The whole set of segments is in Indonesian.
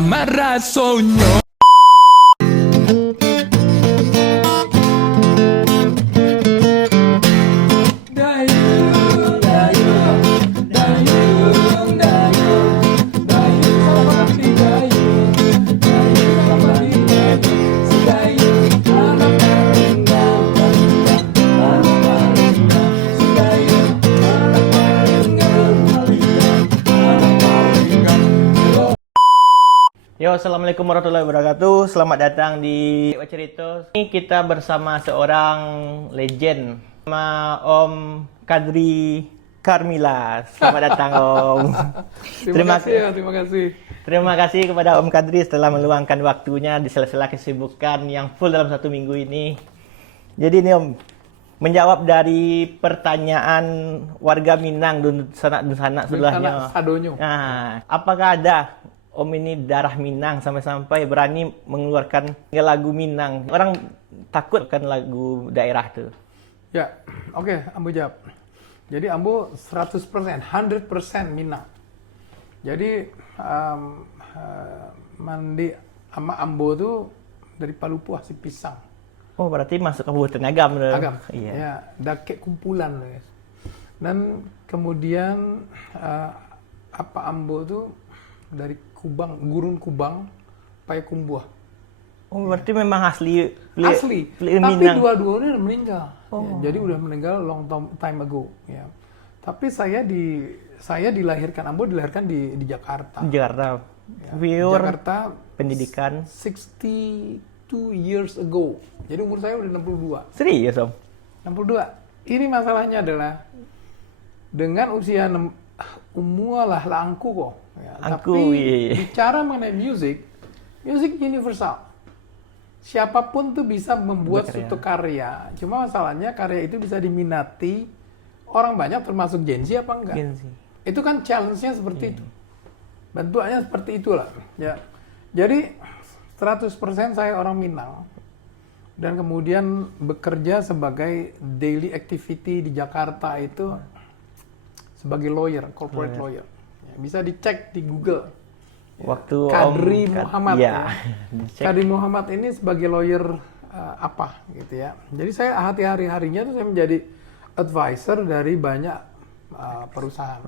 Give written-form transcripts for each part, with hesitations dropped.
más razonó. Yo, assalamualaikum warahmatullahi wabarakatuh. Selamat datang di Cerita. Ini kita bersama seorang legend, sama Om Kadri Karmila. Selamat datang Om. Terima kasih. Terima kasih kepada Om Kadri setelah meluangkan waktunya di sela-sela kesibukan yang full dalam satu minggu ini. Jadi ini Om, menjawab dari pertanyaan warga Minang dan sanak sebelahnya. Sadonyo. Nah, apakah ada Om ini darah Minang sampai-sampai berani mengeluarkan lagu Minang? Orang takut kan lagu daerah tuh. Ya, oke, Ambo jawab. Jadi Ambo 100%, 100% Minang. Jadi mandi sama Ambo tuh dari Palupuah si Pisang. Oh, berarti masuk Kabupaten Agam tuh. Agam. Iya. Ya, dakek kumpulan guys. Dan kemudian apa Ambo tuh dari Kubang, Gurun Kubang, Payakumbuh. Oh, berarti memang asli Asli. Tapi Minang. dua-duanya udah meninggal. Oh. Ya, jadi udah meninggal long time ago. Ya. Tapi saya dilahirkan, Ambo dilahirkan di Jakarta. Di Jakarta. Ya, Pure Jakarta pendidikan. 62 years ago. Jadi umur saya udah 62. Serius Om? 62. Ini masalahnya adalah dengan usia umualah lah angku kok. Ya, Angku, tapi iya. bicara mengenai musik universal. Siapapun tuh bisa membuat suatu karya. Cuma masalahnya karya itu bisa diminati orang banyak termasuk Gen Z apa enggak? Gen Z. Itu kan challenge-nya seperti itu. Bentuknya seperti itulah. Ya. Jadi 100% saya orang Minang. Dan kemudian bekerja sebagai daily activity di Jakarta itu sebagai lawyer, corporate lawyer. Ya, bisa dicek di Google. Waktu Kadri Om Muhammad. Ya. Kadri Muhammad ini sebagai lawyer apa gitu ya. Jadi saya hari-harinya tuh saya menjadi advisor dari banyak perusahaan.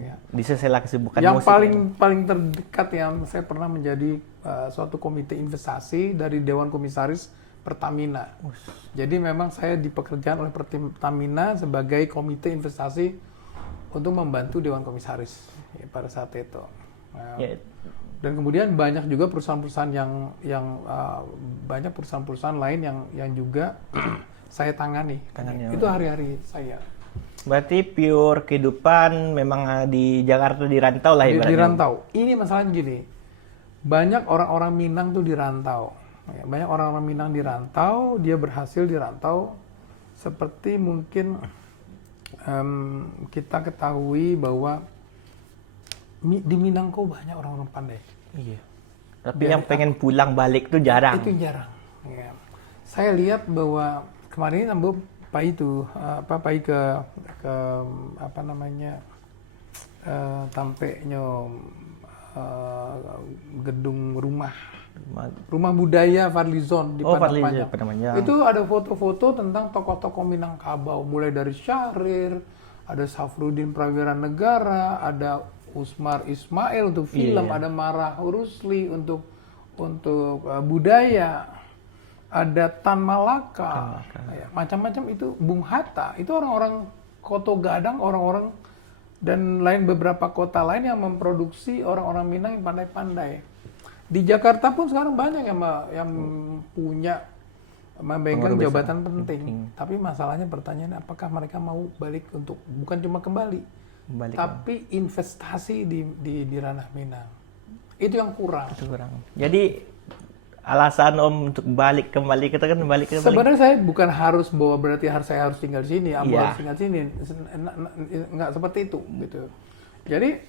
Ya. Di sela kesibukan Yang musik. paling terdekat yang saya pernah menjadi suatu komite investasi dari Dewan Komisaris Pertamina. Jadi memang saya dipekerjakan oleh Pertamina sebagai komite investasi untuk membantu Dewan Komisaris ya, pada saat itu. Ya. Dan kemudian banyak juga perusahaan-perusahaan yang banyak perusahaan-perusahaan lain yang juga saya tangani. Itu hari-hari saya. Berarti pure kehidupan memang di Jakarta, di rantau lah ibaratnya. Di rantau. Ini masalahnya gini. Banyak orang-orang Minang tuh di rantau. Ya, banyak orang-orang Minang di rantau, dia berhasil di rantau. Seperti mungkin kita ketahui bahwa di Minang kok banyak orang-orang pandai. Iya. Tapi yang pengen pulang balik tuh jarang. Itu jarang. Ya. Saya lihat bahwa kemarin Ambo pai ke apa namanya tampeknya gedung rumah budaya Fadlizon di Padang Panjang. Itu ada foto-foto tentang tokoh-tokoh Minangkabau, mulai dari Syahrir, ada Safruddin Prawira Negara, ada Usmar Ismail untuk film, ada Marah Rusli untuk budaya, ada Tan Malaka, ya, macam-macam itu. Bung Hatta, itu orang-orang Koto Gadang, orang-orang dan lain beberapa kota lain yang memproduksi orang-orang Minang yang pandai-pandai. Di Jakarta pun sekarang banyak yang punya memegang jabatan penting. Tapi masalahnya pertanyaan apakah mereka mau balik untuk bukan cuma kembali, tapi investasi di ranah Minang. Itu yang kurang. Jadi alasan Om untuk kembali kita kan balik. Sebenarnya saya bukan harus bahwa berarti saya harus tinggal di sini, Ambo harus tinggal di sini. Nggak seperti itu gitu. Jadi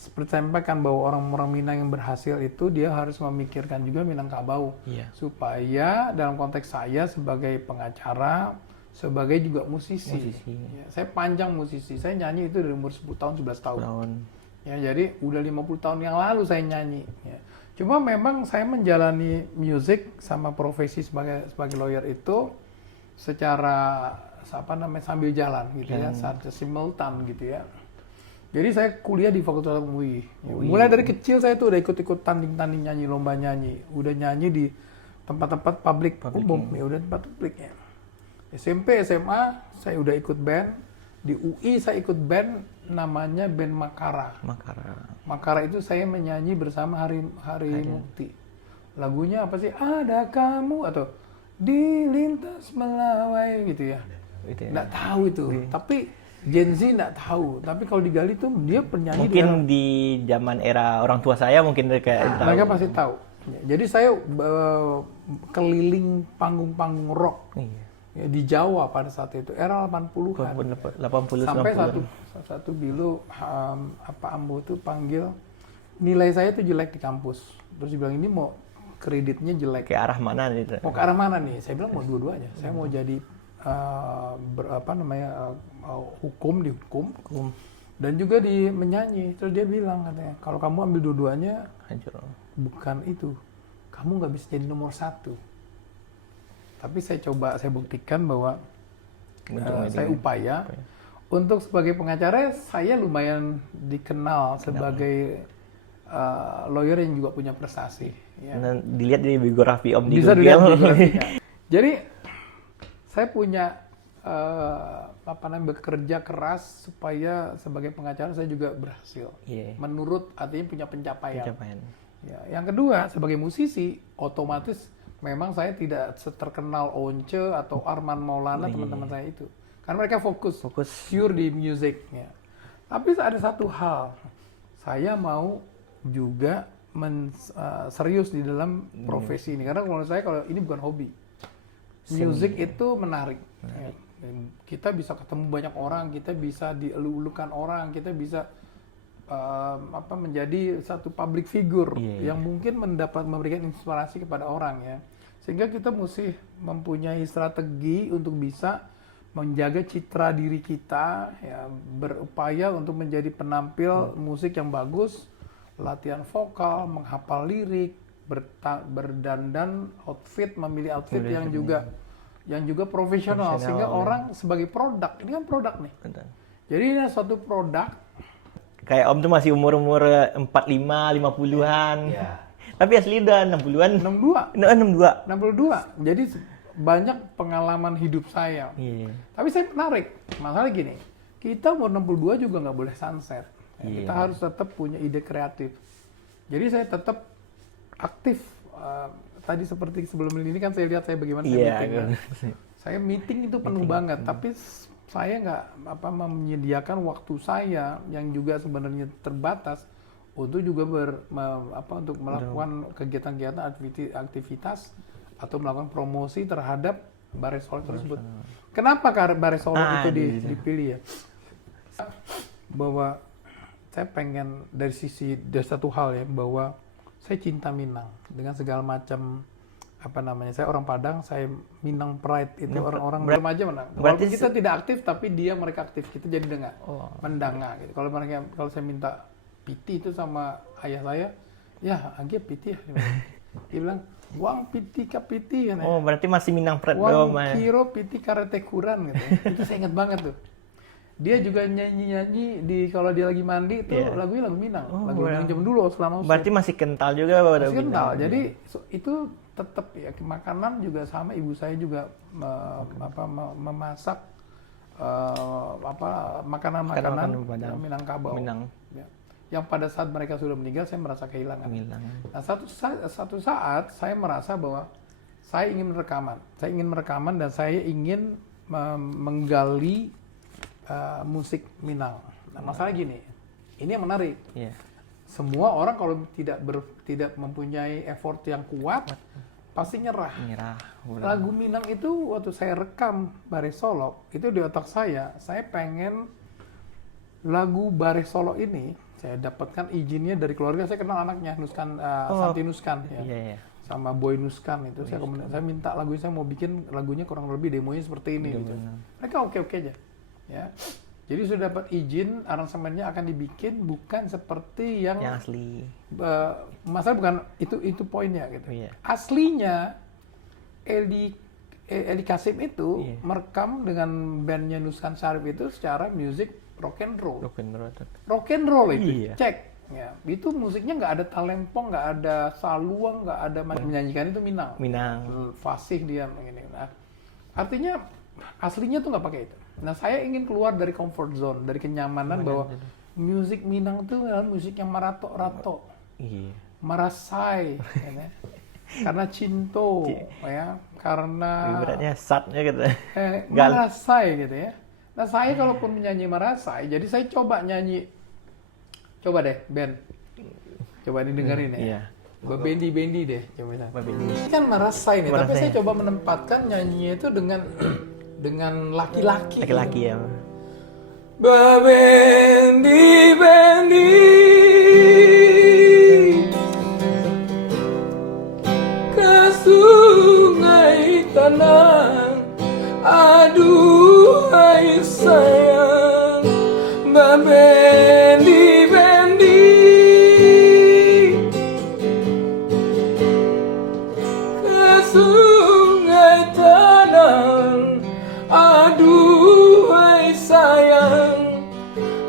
seperti saya sampaikan bahwa orang-orang Minang yang berhasil itu dia harus memikirkan juga Minangkabau. Supaya dalam konteks saya sebagai pengacara, sebagai juga musisi. Ya, saya panjang musisi. Saya nyanyi itu dari umur 10 tahun, 11 tahun. Ya, jadi udah 50 tahun yang lalu saya nyanyi. Ya. Cuma memang saya menjalani musik sama profesi sebagai lawyer itu secara sambil jalan gitu ya, simultan gitu ya. Jadi saya kuliah di Fakultas UI. Mulai dari kecil saya tuh udah ikut-ikut tanding-tanding nyanyi, lomba nyanyi, udah nyanyi di tempat-tempat publik umum, ya udah tempat publik ya. SMP, SMA saya udah ikut band. Di UI saya ikut band namanya band Makara. Makara itu saya menyanyi bersama Hari Mukti. Lagunya apa sih? Ada kamu atau Di Lintas Melawai gitu ya. Nggak tahu itu. Tapi Gen Z nggak tahu. Tapi kalau digali tuh dia penyanyi. Mungkin di zaman era orang tua saya mungkin mereka tahu. Mereka pasti tahu. Jadi saya keliling panggung-panggung rock. Ya, di Jawa pada saat itu era 80-an 80 sampai satu bilu Ambo tuh panggil nilai saya tuh jelek di kampus, terus dibilang ini mau kreditnya jelek, ke arah mana nih? Mau ke arah mana nih? Saya bilang mau dua-duanya, saya mau jadi hukum dan juga di menyanyi. Terus dia bilang katanya kalau kamu ambil dua-duanya hancur, bukan itu, kamu nggak bisa jadi nomor satu. Tapi saya buktikan bahwa saya upaya untuk sebagai pengacara, saya lumayan dikenal sebagai lawyer yang juga punya prestasi. Ya. Dan dilihat dari biografi Om di bisa Google. Dilihat biografinya. Jadi saya punya bekerja keras supaya sebagai pengacara saya juga berhasil. Menurut artinya punya pencapaian. Ya. Yang kedua, sebagai musisi otomatis memang saya tidak seterkenal Once atau Arman Maulana teman-teman saya itu. Karena mereka fokus pure di musik. Ya. Tapi ada satu hal, saya mau juga serius di dalam profesi ini. Karena menurut saya kalau ini bukan hobi. Musik itu menarik. Ya. Kita bisa ketemu banyak orang, kita bisa dielu-elukan orang, kita bisa menjadi satu public figure yang mungkin memberikan inspirasi kepada orang ya. Sehingga kita mesti mempunyai strategi untuk bisa menjaga citra diri kita ya, berupaya untuk menjadi penampil musik yang bagus, latihan vokal, menghafal lirik, berdandan outfit, memilih outfit yang juga profesional sehingga orang sebagai produk, ini kan produk nih. Jadi ini suatu produk. Kayak Om tuh masih umur 45, 50-an. Ya. Tapi asli udah 60-an. 62. Jadi banyak pengalaman hidup saya. Tapi saya menarik. Masalah gini, kita umur 62 juga nggak boleh sunset. Kita harus tetap punya ide kreatif. Jadi saya tetap aktif. Tadi seperti sebelum ini kan saya lihat saya bagaimana saya meeting. Saya meeting itu penuh banget. Tapi saya nggak menyediakan waktu saya yang juga sebenarnya terbatas untuk juga untuk melakukan kegiatan-kegiatan aktivitas atau melakukan promosi terhadap Bare Solo tersebut. Kenapa Bare Solo itu dipilih ya? Bahwa saya pengen dari satu hal ya, bahwa saya cinta Minang dengan segala macam saya orang Padang, saya Minang Pride itu orang-orang remaja menang. Walaupun kita tidak aktif, tapi mereka aktif, kita jadi dengar, mendanga gitu. Kalau saya minta piti itu sama ayah saya, ya agak piti ya. Dia bilang, "Wang piti ka piti." Ya, berarti masih Minang Pride Wang kiro piti karate kuran gitu. Itu saya ingat banget tuh. Dia juga nyanyi kalau dia lagi mandi itu lagunya lagu Minang. Lagu yang zaman dulu selama berarti masih kental juga pada masih kental. Jadi itu tetap ya, makanan juga sama, ibu saya juga memasak makanan Minangkabau. Ya. Yang pada saat mereka sudah meninggal saya merasa kehilangan. Nah, satu saat saya merasa bahwa saya ingin merekaman dan saya ingin menggali musik Minang. Nah, masalah gini, ini yang menarik. Semua orang kalau tidak mempunyai effort yang kuat, pasti nyerah. Lagu Minang itu waktu saya rekam Bare Solo, itu di otak saya pengen lagu Bare Solo ini, saya dapatkan izinnya dari keluarga. Saya kenal anaknya, Santi Nuskan. Sama Boy Nuskan itu. Saya minta lagunya, saya mau bikin lagunya kurang lebih demonya seperti ini. Gitu. Mereka oke-oke aja. Ya. Jadi sudah dapat izin, aransemennya akan dibikin bukan seperti yang asli. Masalah bukan itu poinnya gitu. Iya. Aslinya Eli Kasim itu merekam dengan bandnya Nuskan Syarif itu secara musik rock and roll. Rock and roll itu, cek. Ya, itu musiknya nggak ada talempong, nggak ada saluang, nggak ada menyanyikan itu Minang. Fasih dia begini. Nah, artinya aslinya tuh nggak pakai itu. Nah, saya ingin keluar dari comfort zone, dari kenyamanan bahwa musik Minang itu adalah musik yang marato-rato, marasai, ya, karena cinto, ya, karena ibaratnya satnya gitu. marasai gitu ya. Nah, saya kalaupun menyanyi marasai, jadi saya coba nyanyi, coba deh, Ben, coba didengerin ya. Bendi deh, coba. Ini kan marasai nih, tapi saya coba menempatkan nyanyinya itu dengan laki-laki. Laki-laki ya. Bendi ke sungai tenang, aduhai sayang, bendi ke sungai tenang, aduhai sayang,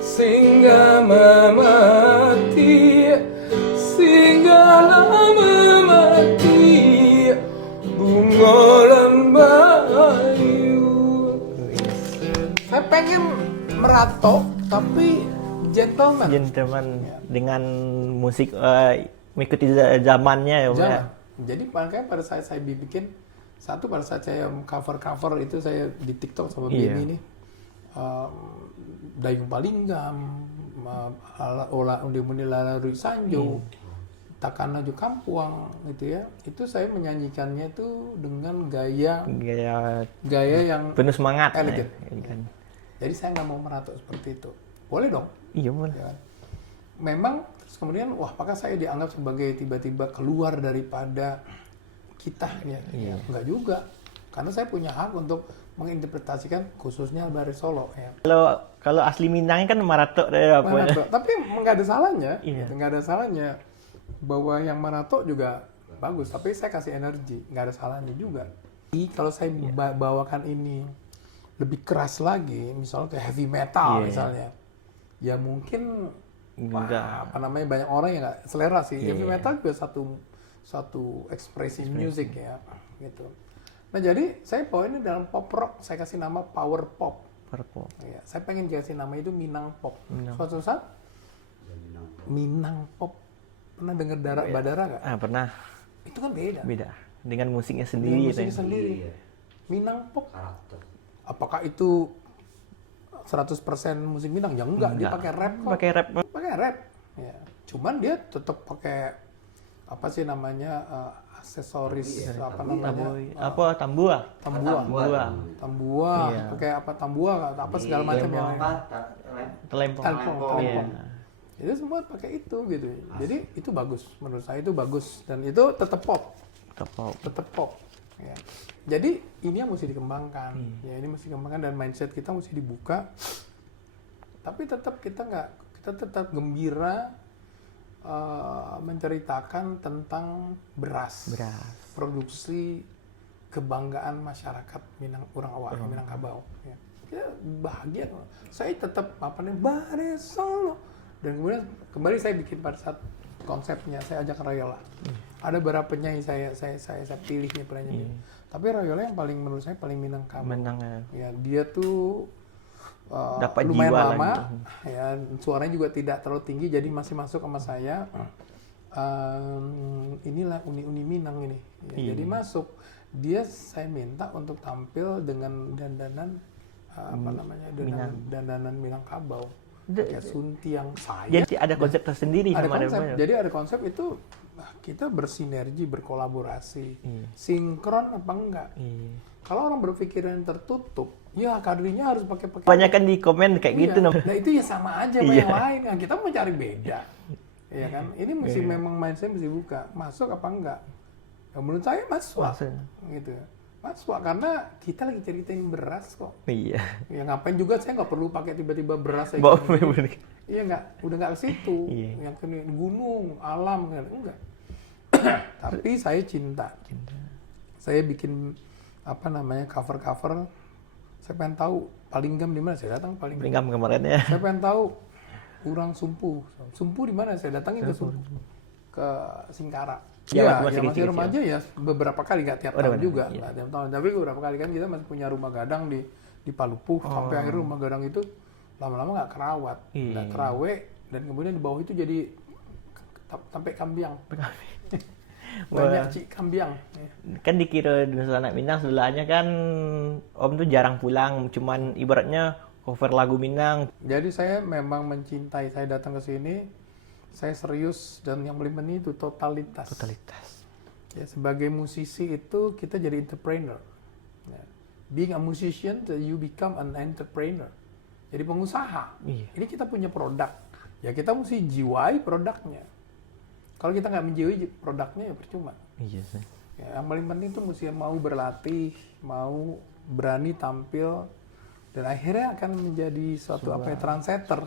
singgah memati, singgahlah memati, bunga lembayu. Saya pengen meratok tapi gentleman. Dengan musik mengikuti zamannya ya. Jadi makanya pada saat saya bikin pada saat saya cover itu saya di TikTok sama Benny nih, Dayung Palinggam, Ola Undi Lalarui Sanjo, Takanaju Kampuang gitu ya. Itu saya menyanyikannya itu dengan gaya yang penuh semangat, elegan. Jadi saya nggak mau meratok seperti itu. Boleh dong? Iya boleh. Ya. Memang terus kemudian apakah saya dianggap sebagai tiba-tiba keluar daripada kita ya? Enggak juga. Karena saya punya hak untuk menginterpretasikan khususnya dari Solo ya. Kalau asli Minang kan maratok Tapi nggak ada salahnya. Nggak ada salahnya bahwa yang maratok juga bagus. Tapi saya kasih energi, nggak ada salahnya juga. Kalau saya bawakan ini lebih keras lagi, misalnya kayak heavy metal misalnya, ya mungkin banyak orang yang nggak selera sih. Heavy metal juga satu ekspresi musik ya, gitu. Nah jadi saya bawa ini dalam pop rock, saya kasih nama power pop. Ya, saya pengen kasih nama itu Minang Pop. Suatu saat Minang Pop, pernah dengar Badara nggak? Pernah. Itu kan beda. Dengan musiknya sendiri. Minang Pop. Apakah itu 100% musik Minang? Ya enggak. Dia pakai rap kok. Pakai rap. Ya. Cuman dia tetap pakai apa sih namanya aksesoris tambua. Pakai apa tambua apa segala macam yang telempong. Itu semua pakai itu gitu. Jadi itu bagus, menurut saya itu bagus dan itu tetap pop. Ya. Jadi ini yang mesti dikembangkan. Ya ini mesti dikembangkan dan mindset kita mesti dibuka. Tapi tetap kita tetap gembira menceritakan tentang beras. Produksi kebanggaan masyarakat Minangkabau. Ya. Ya bahagia. Saya tetap Bare Solo. Dan kemudian kembali saya bikin pada saat konsepnya saya ajak Rayola. Ada beberapa penyanyi saya pilih nih penyanyi. Tapi Rayola yang paling menurut saya paling Minangkabau. Ya dia tuh dapat lumayan jiwa lama, lagi. ya suaranya juga tidak terlalu tinggi jadi masih masuk sama saya. Inilah uni Minang ini. Ya, jadi masuk. Dia saya minta untuk tampil dengan dandanan dandanan Minangkabau. Kayak Suntiang saya. Jadi ada konsep tersendiri Jadi ada konsep itu kita bersinergi, berkolaborasi. Sinkron apa enggak? Kalau orang berpikiran tertutup, ya kadernya harus pakai. Banyakan di komen kayak gitu. Nah itu ya sama aja sama yang lain. Nah, kita mau cari beda. Ya kan? Ini mesti memang mindset mesti buka. Masuk apa enggak? Ya, menurut saya masuk. Gitu. Mas Pak, karena kita lagi ceritain beras kok. Iya. Ya ngapain juga saya nggak perlu pakai tiba-tiba beras Bawa kayak gini. beli. Iya nggak, udah nggak ke situ. Iya. Yang ke gunung, alam, enggak. Tapi saya cinta. Saya bikin cover-cover. Saya pengen tahu Palinggam di mana, saya datang Palinggam. Palinggam kemarin ya. Saya pengen tahu Urang Sumpuh. Sumpuh di mana? Saya datangin ke Sumpuh. Ke Singkara. Ya, Iya, masih masih remaja ya beberapa kali, nggak tiap tahun juga, iya. nggak tiap tahun. Tapi beberapa kali kan kita masih punya rumah gadang di Palupuh, sampai akhirnya rumah gadang itu lama-lama nggak kerawat, nggak terawe, dan kemudian di bawah itu jadi sampai kambiang. Banyak kambiang. Kan dikira di Nusa Anak Minang sebelahnya kan Om tuh jarang pulang, cuman ibaratnya cover lagu Minang. Jadi saya memang mencintai, saya datang ke sini, saya serius, dan yang paling penting itu totalitas. Ya, sebagai musisi itu kita jadi entrepreneur. Ya. Being a musician, you become an entrepreneur. Jadi pengusaha. Iya. Ini kita punya produk. Ya kita mesti jiwai produknya. Kalau kita nggak menjiwai produknya ya percuma. Iya sih. Ya, yang paling penting itu mesti mau berlatih, mau berani tampil, dan akhirnya akan menjadi suatu trendsetter.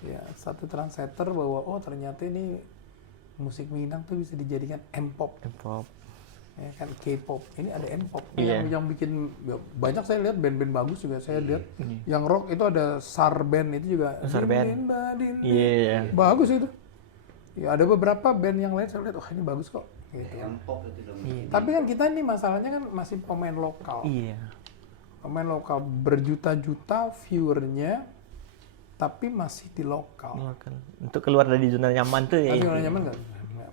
Ya, satu trendsetter bahwa oh ternyata ini musik Minang tuh bisa dijadikan M-pop. Ya kan K-pop. Ini ada M-pop. Yang bikin banyak, saya lihat band-band bagus juga saya lihat. Yang rock itu ada Sarben itu juga. Sarben. Iya. Bagus itu. Ya ada beberapa band yang lain saya lihat, ini bagus kok. Gitu. M-pop itu dong. Tapi kan kita ini masalahnya kan masih pemain lokal. Iya. Pemain lokal berjuta-juta viewernya, tapi masih di lokal. Untuk keluar dari zona nyaman tuh ya. Zona nyaman nggak?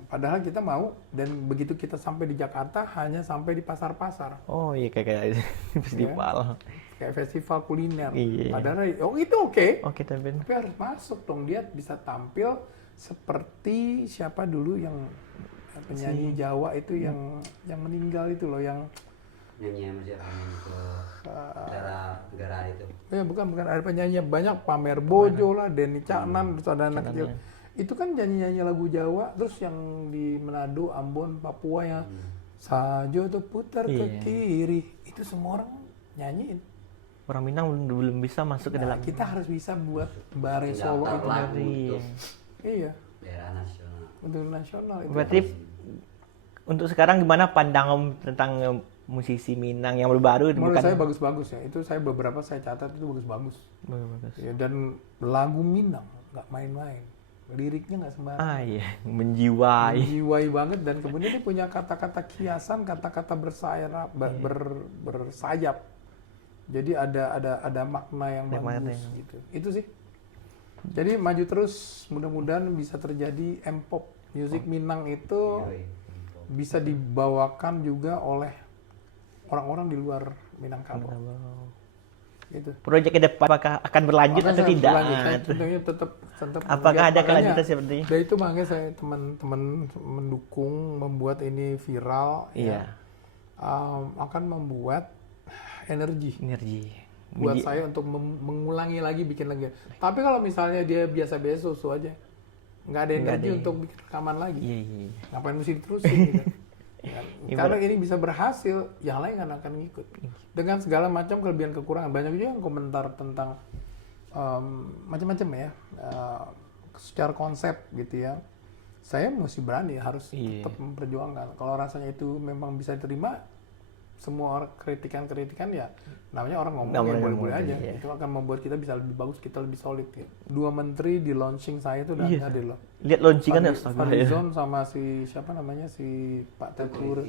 Padahal kita mau, dan begitu kita sampai di Jakarta hanya sampai di pasar-pasar. Oh iya kayak festival. Kayak festival kuliner. Iya. Padahal itu oke. Oke, tapi harus masuk dong, dia bisa tampil seperti siapa dulu yang penyanyi Jawa itu yang meninggal itu loh, yang Nyanyi masih ke acara negara itu. ya bukan ada penyanyi banyak, Pamer Bojo lah, Denny Caknan, terus ada anak kecil. Itu kan nyanyi lagu Jawa, terus yang di Manado, Ambon, Papua yang Sajo tuh putar ke kiri, itu semua orang nyanyiin. Orang Minang belum bisa masuk ke dalam. Kita harus bisa buat bare solo itu dari iya. Daerah nasional. Untuk nasional itu. Berarti untuk sekarang gimana pandang Om tentang musisi Minang yang baru? Menurut saya bagus-bagus ya. Itu beberapa saya catat itu bagus-bagus. Ya, dan lagu Minang nggak main-main. Liriknya nggak sembarangan. Iya, menjiwai banget, dan kemudian dia punya kata-kata kiasan, kata-kata bersayap. Jadi ada makna yang bagus gitu. Itu sih. Jadi maju terus, mudah-mudahan bisa terjadi M-pop. Music Minang itu bisa dibawakan juga oleh orang-orang di luar Minangkabau. Gitu. Proyek ke depan apakah akan berlanjut atau tidak? Tentunya tetap apakah ada kelanjutan seperti ini? Dari itu makanya saya teman-teman mendukung membuat ini viral. Iya. Akan membuat energi. Buat saya untuk mengulangi lagi, bikin lagi. Tapi kalau misalnya dia biasa-biasa susu aja, nggak ada energi untuk bikin rekaman lagi. Iya. Ngapain mesti diterusin gitu. Karena ini bisa berhasil, yang lain akan ngikut. Dengan segala macam kelebihan kekurangan. Banyak juga yang komentar tentang macam-macam ya, secara konsep gitu ya. Saya mesti berani, harus tetap memperjuangkan. Kalau rasanya itu memang bisa diterima, semua orang kritikan ya, namanya orang ngomong ya boleh-boleh aja. Iya. Itu akan membuat kita bisa lebih bagus, kita lebih solid. Gitu. 2 menteri di launching saya itu udah hadir loh. Lihat launchingkan ya, Fadlizon sama si siapa namanya, si Pak Tekur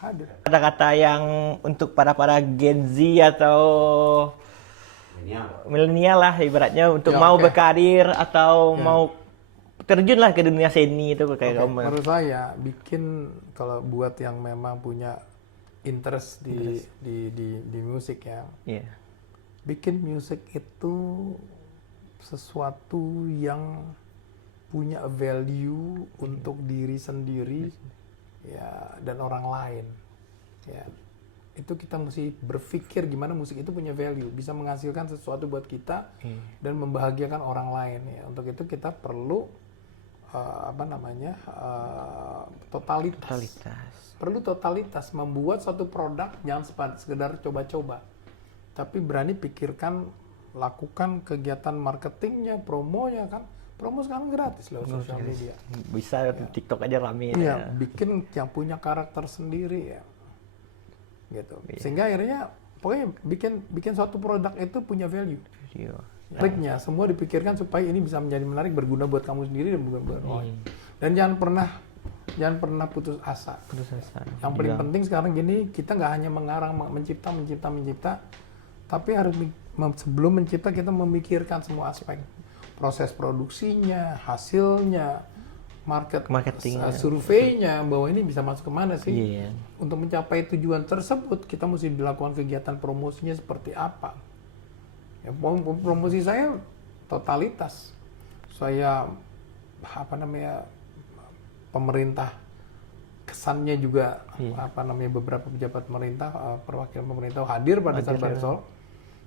hadir. Kata-kata yang untuk para Gen Z atau milenial lah ibaratnya, untuk mau berkarir atau mau terjun lah ke dunia seni itu kayak menurut saya bikin, kalau buat yang memang punya interest di musik ya. Yeah. Bikin musik itu sesuatu yang punya value untuk diri sendiri ya, dan orang lain. Ya. Itu kita mesti berpikir gimana musik itu punya value, bisa menghasilkan sesuatu buat kita dan membahagiakan orang lain ya. Untuk itu kita perlu totalitas. Perlu totalitas, membuat suatu produk jangan sekedar coba-coba, tapi berani pikirkan, lakukan kegiatan marketingnya, promonya kan. Promo sekarang gratis lewat sosial media. Bisa TikTok aja rame. Iya, bikin yang punya karakter sendiri ya. Gitu. Sehingga akhirnya pokoknya bikin suatu produk itu punya value. Triknya semua dipikirkan supaya ini bisa menjadi menarik, berguna buat kamu sendiri dan buat orang lain. Dan jangan pernah putus asa. Yang paling penting sekarang gini, kita nggak hanya mengarang, mencipta, tapi harus sebelum mencipta kita memikirkan semua aspek, proses produksinya, hasilnya, marketingnya, surveinya, bahwa ini bisa masuk kemana sih. Untuk mencapai tujuan tersebut kita mesti dilakukan kegiatan promosinya seperti apa. Ya, promosi saya totalitas. Saya pemerintah, kesannya juga beberapa pejabat pemerintah, perwakilan pemerintah hadir pada saat Barisol.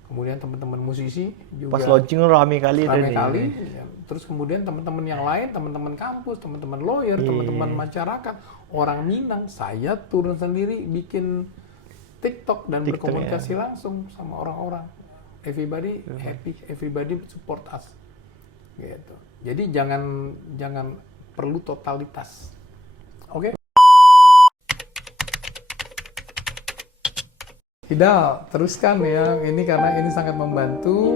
Kemudian teman-teman musisi juga pas launching rame kali. Ya. Terus kemudian teman-teman yang lain, teman-teman kampus, teman-teman lawyer, teman-teman masyarakat, orang Minang, saya turun sendiri bikin TikTok dan berkomunikasi langsung sama orang-orang. Everybody happy, everybody support us. Gitu. Jadi jangan perlu totalitas. Oke? Tidak, teruskan ya. Ini karena ini sangat membantu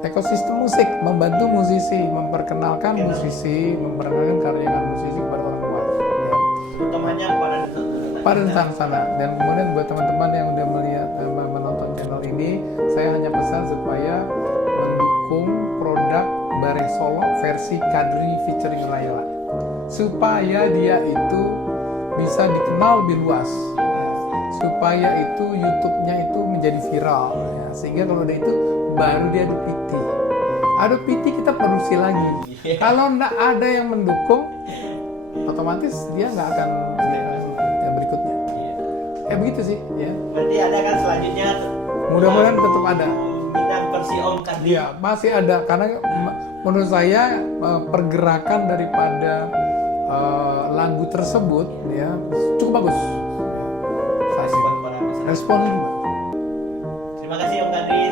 ekosistem musik, membantu musisi, memperkenalkan musisi, memperkenalkan karya musisi kepada orang luar. Ya. Utamanya pada sana. Dan kemudian buat teman-teman yang udah menonton channel ini, saya hanya pesan supaya mendukung produk Bare Solo versi Kadri featuring Rayla, supaya dia itu bisa dikenal lebih luas, supaya itu YouTube-nya itu menjadi viral, ya. Sehingga kalau udah itu baru dia ada PT kita produksi lagi. Kalau nggak ada yang mendukung, otomatis dia nggak akan yang berikutnya. Begitu sih, ya. Berarti ada kan selanjutnya. Mudah-mudahan tetap ada. Minang versi Om Kadri. Iya, masih ada karena menurut saya pergerakan daripada lagu tersebut ya cukup bagus. Respon. Terima kasih Om Kadri.